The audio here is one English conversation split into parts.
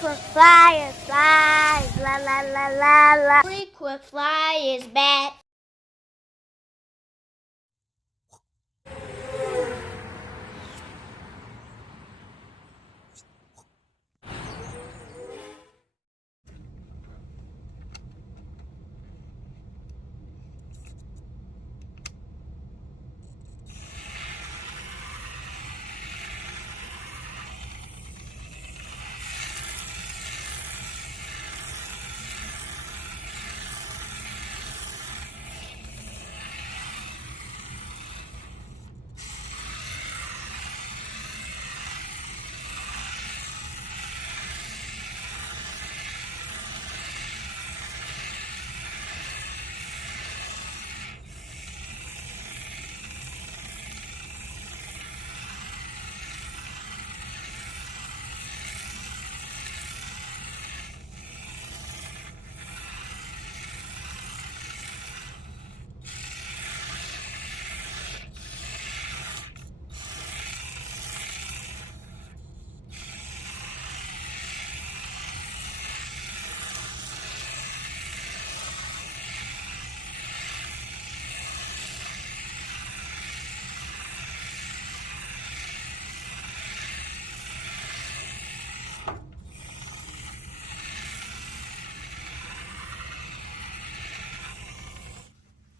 Frequent flyer, flies, la la la la la. Frequent flyer is back.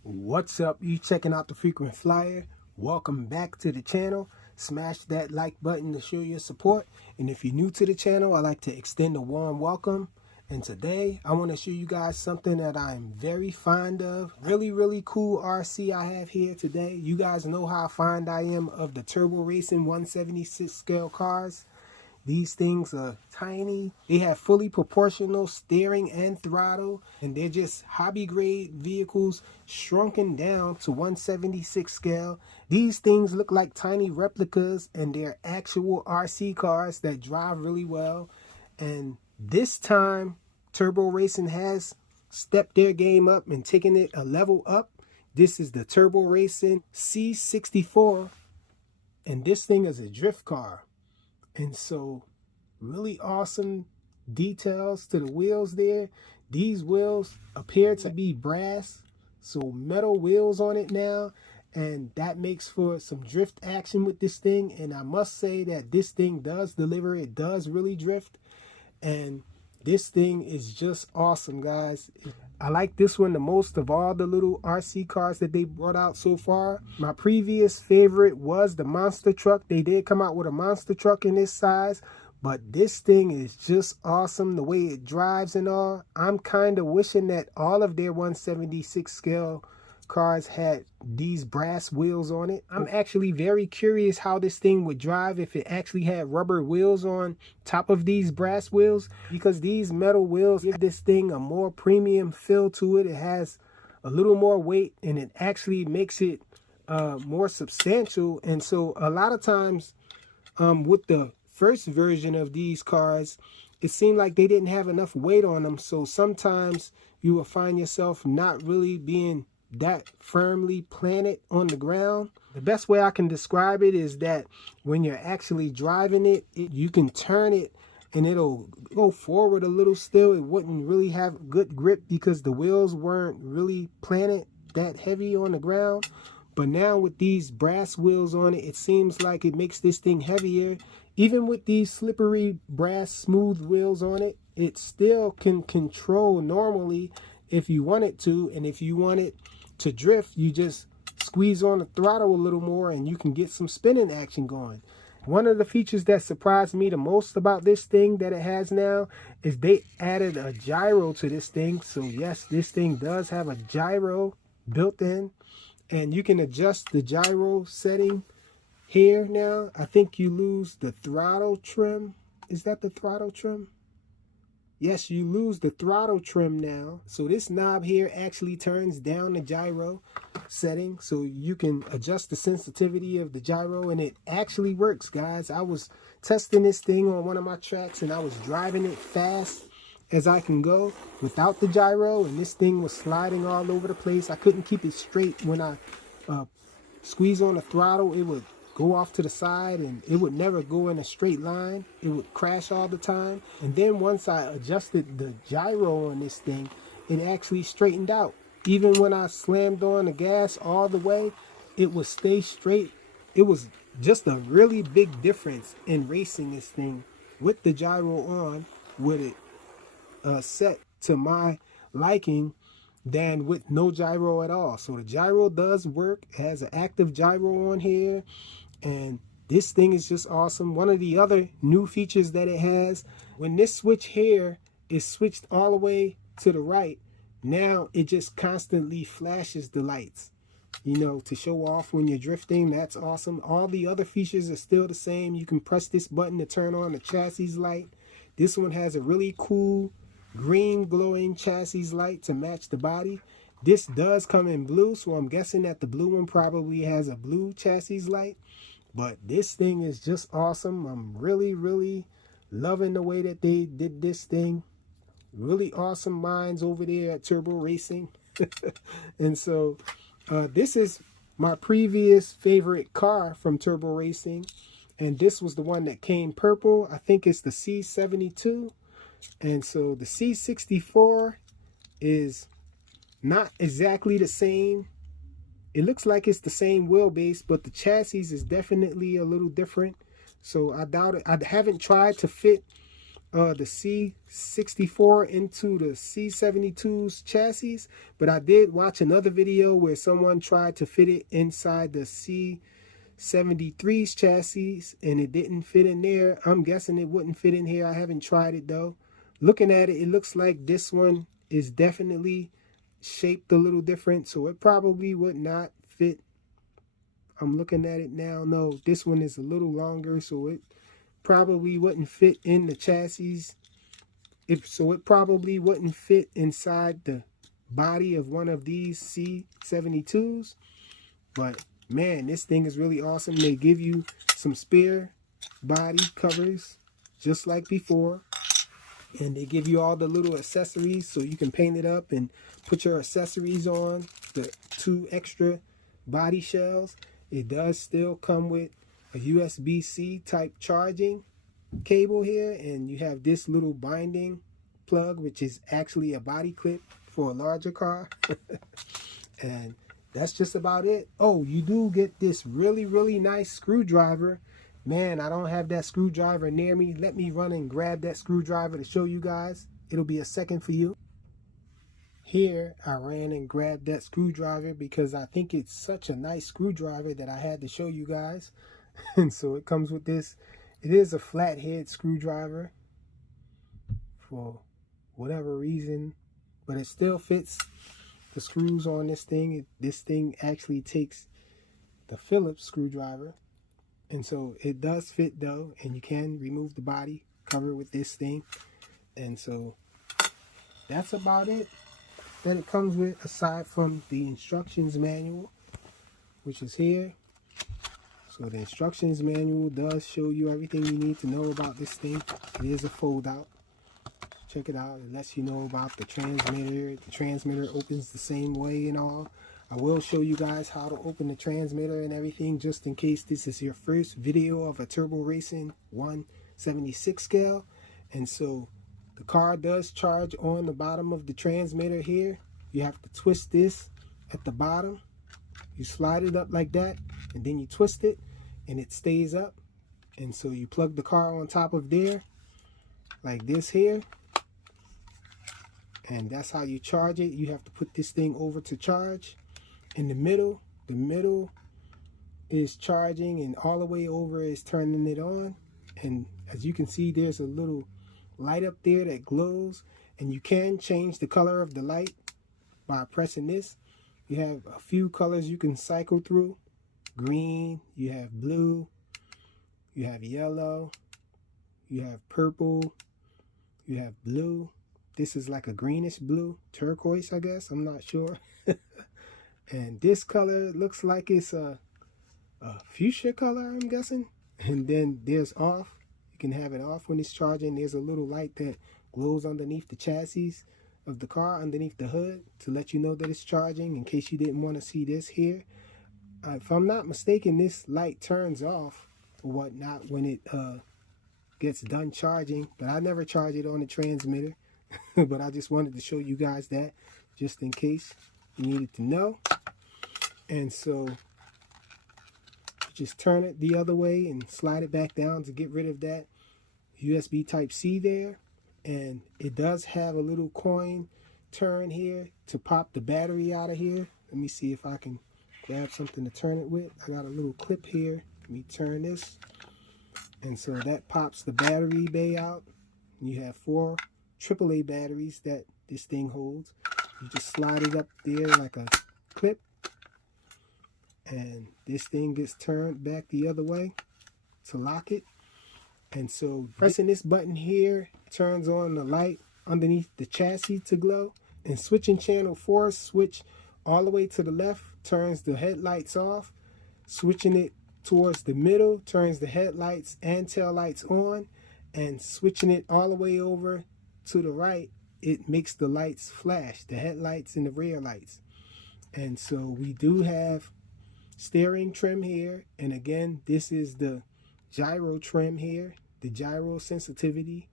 What's up? You checking out the Frequent Flyer? Welcome back to the channel. Smash that like button to show your support. And if you're new to the channel, I'd like to extend a warm welcome. And today I want to show you guys something that I'm very fond of. Really cool RC I have here today. You guys know how fond I am of the turbo racing 176 scale cars. These things are tiny. They have fully proportional steering and throttle, and they're just hobby grade vehicles shrunken down to 176 scale. These things look like tiny replicas, and they're actual RC cars that drive really well. And this time, Turbo Racing has stepped their game up and taken it a level up. This is the Turbo Racing C64, and this thing is a drift car. And so really awesome details to the wheels there. These wheels appear to be brass, so metal wheels on it now, and that makes for some drift action with this thing. And I must say that this thing does deliver. It does really drift, and this thing is just awesome, guys. I like this one the most of all the little RC cars that they brought out so far. My previous favorite was the monster truck. They did come out with a monster truck in this size, but this thing is just awesome the way it drives and all. I'm kind of wishing that all of their 176 scale cars had these brass wheels on it. I'm actually very curious how this thing would drive if it actually had rubber wheels on top of these brass wheels, because these metal wheels give this thing a more premium feel to it. It has a little more weight, and it actually makes it more substantial. And so a lot of times with the first version of these cars, it seemed like they didn't have enough weight on them, so sometimes you will find yourself not really being that firmly planted on the ground. The best way I can describe it is that when you're actually driving it, you can turn it and it'll go forward a little still. It wouldn't really have good grip because the wheels weren't really planted that heavy on the ground. But now with these brass wheels on it, it seems like it makes this thing heavier. Even with these slippery brass smooth wheels on it, it still can control normally if you want it to. And if you want it to drift, you just squeeze on the throttle a little more and you can get some spinning action going. One of the features that surprised me the most about this thing that it has now is they added a gyro to this thing. So yes, this thing does have a gyro built in, and you can adjust the gyro setting here now. I think you lose the throttle trim. Is that the throttle trim? Yes, you lose the throttle trim now. So this knob here actually turns down the gyro setting, so you can adjust the sensitivity of the gyro, and it actually works, guys. I was testing this thing on one of my tracks, and I was driving it fast as I can go without the gyro, and this thing was sliding all over the place. I couldn't keep it straight. When I squeeze on the throttle, it would go off to the side, and it would never go in a straight line. It would crash all the time. And then once I adjusted the gyro on this thing, it actually straightened out. Even when I slammed on the gas all the way, it would stay straight. It was just a really big difference in racing this thing with the gyro on, with it set to my liking, than with no gyro at all. So the gyro does work. It has an active gyro on here, and this thing is just awesome. One of the other new features that it has, when this switch here is switched all the way to the right, now it just constantly flashes the lights, you know, to show off when you're drifting. That's awesome. All the other features are still the same. You can press this button to turn on the chassis light. This one has a really cool green glowing chassis light to match the body. This does come in blue, so I'm guessing that the blue one probably has a blue chassis light. But this thing is just awesome. I'm really loving the way that they did this thing. Really awesome minds over there at Turbo Racing. And so this is my previous favorite car from Turbo Racing, and this was the one that came purple. I think it's the C72. And so the C64 is not exactly the same. It looks like it's the same wheelbase, but the chassis is definitely a little different. So I doubt it. I haven't tried to fit the C64 into the C72's chassis, but I did watch another video where someone tried to fit it inside the C73's chassis, and it didn't fit in there. I'm guessing it wouldn't fit in here. I haven't tried it though. Looking at it, it looks like this one is definitely shaped a little different, so it probably would not fit. I'm looking at it now. No, this one is a little longer, so it probably wouldn't fit in the chassis. So it probably wouldn't fit inside the body of one of these C72s. But man, this thing is really awesome. They give you some spare body covers just like before, and they give you all the little accessories so you can paint it up and put your accessories on. The 2 extra body shells. It does still come with a USB-C type charging cable here, and you have this little binding plug, which is actually a body clip for a larger car. And that's just about it. Oh, you do get this really nice screwdriver. Man, I don't have that screwdriver near me. Let me run and grab that screwdriver to show you guys. It'll be a second for you. Here, I ran and grabbed that screwdriver because I think it's such a nice screwdriver that I had to show you guys. And so it comes with this. It is a flathead screwdriver for whatever reason, but it still fits the screws on this thing. This thing actually takes the Phillips screwdriver. And so it does fit though, and you can remove the body cover with this thing. And so that's about it that it comes with, aside from the instructions manual, which is here. So the instructions manual does show you everything you need to know about this thing. It is a fold out. Check it out. It lets you know about the transmitter. The transmitter opens the same way and all. I will show you guys how to open the transmitter and everything, just in case this is your first video of a Turbo Racing 1/76 scale. And so the car does charge on the bottom of the transmitter here. You have to twist this at the bottom. You slide it up like that, and then you twist it, and it stays up. And so you plug the car on top of there, like this here. And that's how you charge it. You have to put this thing over to charge. In the middle is charging, and all the way over is turning it on. And as you can see, there's a little light up there that glows, and you can change the color of the light by pressing this. You have a few colors you can cycle through. Green, you have blue, you have yellow, you have purple, you have blue. This is like a greenish blue, turquoise, I guess, I'm not sure. And this color looks like it's a fuchsia color, I'm guessing. And then there's off. You can have it off when it's charging. There's a little light that glows underneath the chassis of the car, underneath the hood, to let you know that it's charging, in case you didn't want to see this here. If I'm not mistaken, this light turns off or whatnot when it gets done charging, but I never charge it on the transmitter. But I just wanted to show you guys that just in case you needed to know. And so just turn it the other way and slide it back down to get rid of that USB type C there. And it does have a little coin turn here to pop the battery out of here. Let me see if I can grab something to turn it with. I got a little clip here. Let me turn this. And so that pops the battery bay out. You have 4 AAA batteries that this thing holds. You just slide it up there like a clip. And this thing gets turned back the other way to lock it. And so pressing this button here turns on the light underneath the chassis to glow. And switching channel 4 switch all the way to the left turns the headlights off. Switching it towards the middle turns the headlights and tail lights on. And switching it all the way over to the right, it makes the lights flash, the headlights and the rear lights. And so we do have steering trim here. And again, this is the gyro trim here, the gyro sensitivity.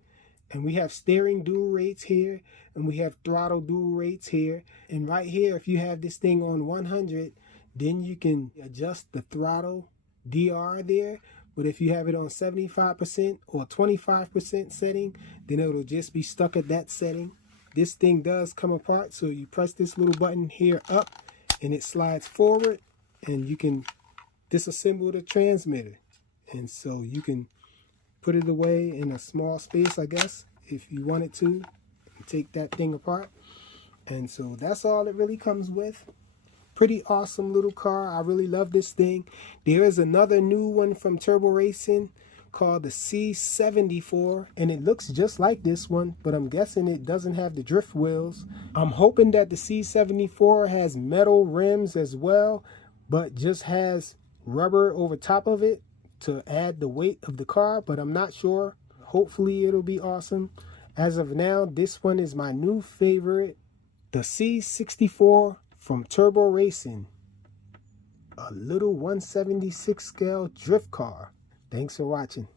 And we have steering dual rates here, and we have throttle dual rates here. And right here, if you have this thing on 100, then you can adjust the throttle DR there. But if you have it on 75% or 25% setting, then it'll just be stuck at that setting. This thing does come apart, so you press this little button here up, and it slides forward, and you can disassemble the transmitter. And so you can put it away in a small space, I guess, if you wanted to, and take that thing apart. And so that's all it really comes with. Pretty awesome little car. I really love this thing. There is another new one from Turbo Racing called the C64, and it looks just like this one, but I'm guessing it doesn't have the drift wheels. I'm hoping that the C74 has metal rims as well, but just has rubber over top of it to add the weight of the car, but I'm not sure. Hopefully it'll be awesome. As of now, this one is my new favorite, the C64 from Turbo Racing, a little 1/76 scale drift car. Thanks for watching.